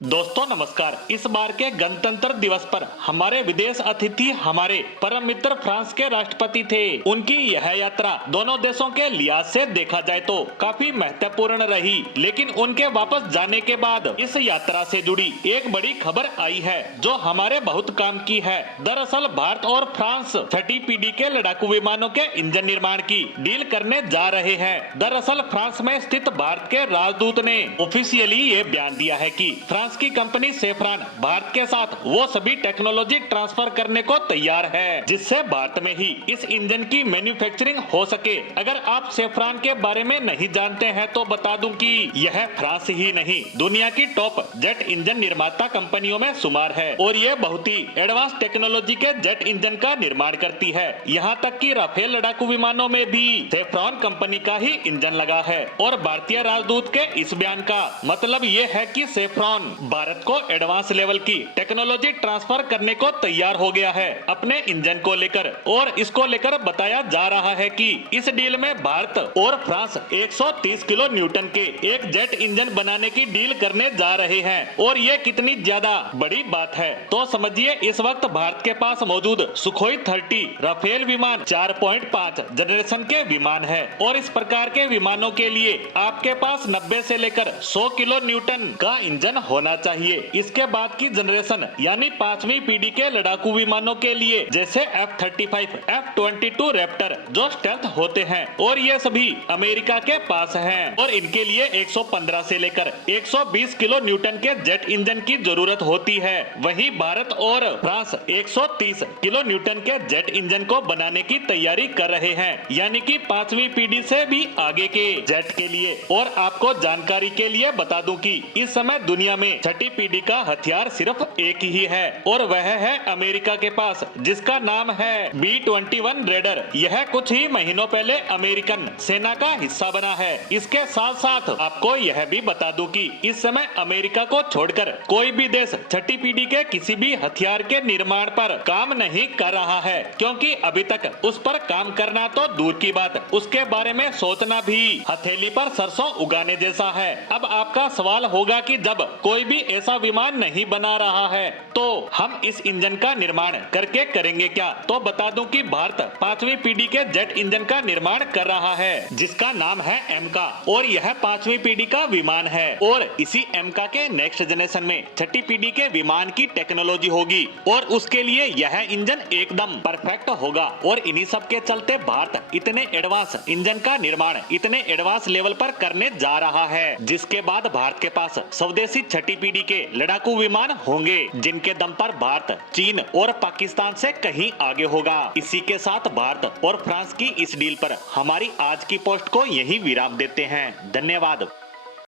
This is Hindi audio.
दोस्तों नमस्कार। इस बार के गणतंत्र दिवस पर हमारे विदेश अतिथि हमारे परम मित्र फ्रांस के राष्ट्रपति थे। उनकी यह यात्रा दोनों देशों के लिहाज से देखा जाए तो काफी महत्वपूर्ण रही, लेकिन उनके वापस जाने के बाद इस यात्रा से जुड़ी एक बड़ी खबर आई है जो हमारे बहुत काम की है। दरअसल भारत और फ्रांस छठी पीढ़ी के लड़ाकू विमानों के इंजन निर्माण की डील करने जा रहे हैं। दरअसल फ्रांस में स्थित भारत के राजदूत ने ऑफिशियली ये बयान दिया है कि फ्रांस की कंपनी सेफ्रॉन भारत के साथ वो सभी टेक्नोलॉजी ट्रांसफर करने को तैयार है जिससे भारत में ही इस इंजन की मैन्युफैक्चरिंग हो सके। अगर आप सेफ्रॉन के बारे में नहीं जानते हैं तो बता दूं कि यह फ्रांस ही नहीं दुनिया की टॉप जेट इंजन निर्माता कंपनियों में शुमार है और ये बहुत ही एडवांस टेक्नोलॉजी के जेट इंजन का निर्माण करती है। यहाँ तक कि राफेल लड़ाकू विमानों में भी सेफ्रॉन कंपनी का ही इंजन लगा है। और भारतीय राजदूत के इस बयान का मतलब ये है कि सेफ्रॉन भारत को एडवांस लेवल की टेक्नोलॉजी ट्रांसफर करने को तैयार हो गया है अपने इंजन को लेकर। और इसको लेकर बताया जा रहा है कि इस डील में भारत और फ्रांस 130 किलो न्यूटन के एक जेट इंजन बनाने की डील करने जा रहे हैं। और ये कितनी ज्यादा बड़ी बात है तो समझिए, इस वक्त भारत के पास मौजूद सुखोई 30 राफेल विमान 4.5 जनरेशन के विमान है और इस प्रकार के विमानों के लिए आपके पास 90 से लेकर 100 किलो न्यूटन का इंजन होना चाहिए। इसके बाद की जनरेशन यानी पांचवी पीढ़ी के लड़ाकू विमानों के लिए जैसे F-35, F-22 रैप्टर जो स्टेल्थ होते हैं और ये सभी अमेरिका के पास हैं और इनके लिए 115 से लेकर 120 किलो न्यूटन के जेट इंजन की जरूरत होती है। वहीं भारत और फ्रांस 130 किलो न्यूटन के जेट इंजन को बनाने की तैयारी कर रहे हैं, यानी कि पांचवी पीढ़ी से भी आगे के जेट के लिए। और आपको जानकारी के लिए बता दूं कि इस समय दुनिया में छठी पीढ़ी का हथियार सिर्फ एक ही है और वह है अमेरिका के पास, जिसका नाम है B-21 रेडर। यह कुछ ही महीनों पहले अमेरिकन सेना का हिस्सा बना है। इसके साथ साथ आपको यह भी बता दूं कि इस समय अमेरिका को छोड़कर कोई भी देश छठी पीढ़ी के किसी भी हथियार के निर्माण पर काम नहीं कर रहा है, क्योंकि अभी तक उस पर काम करना तो दूर की बात, उसके बारे में सोचना भी हथेली पर सरसों उगाने जैसा है। अब आपका सवाल होगा कि जब कोई भी ऐसा विमान नहीं बना रहा है तो हम इस इंजन का निर्माण करके करेंगे क्या? तो बता दूं कि भारत पांचवी पीढ़ी के जेट इंजन का निर्माण कर रहा है जिसका नाम है एमका और यह पांचवी पीढ़ी का विमान है। और इसी एमका के नेक्स्ट जनरेशन में छठी पीढ़ी के विमान की टेक्नोलॉजी होगी और उसके लिए यह इंजन एकदम परफेक्ट होगा। और इन्हीं सब के चलते भारत इतने एडवांस इंजन का निर्माण इतने एडवांस लेवल पर करने जा रहा है, जिसके बाद भारत के पास स्वदेशी छठी पीढ़ी के लड़ाकू विमान होंगे जिनके दम पर भारत चीन और पाकिस्तान से कहीं आगे होगा। इसी के साथ भारत और फ्रांस की इस डील पर हमारी आज की पोस्ट को यही विराम देते हैं। धन्यवाद।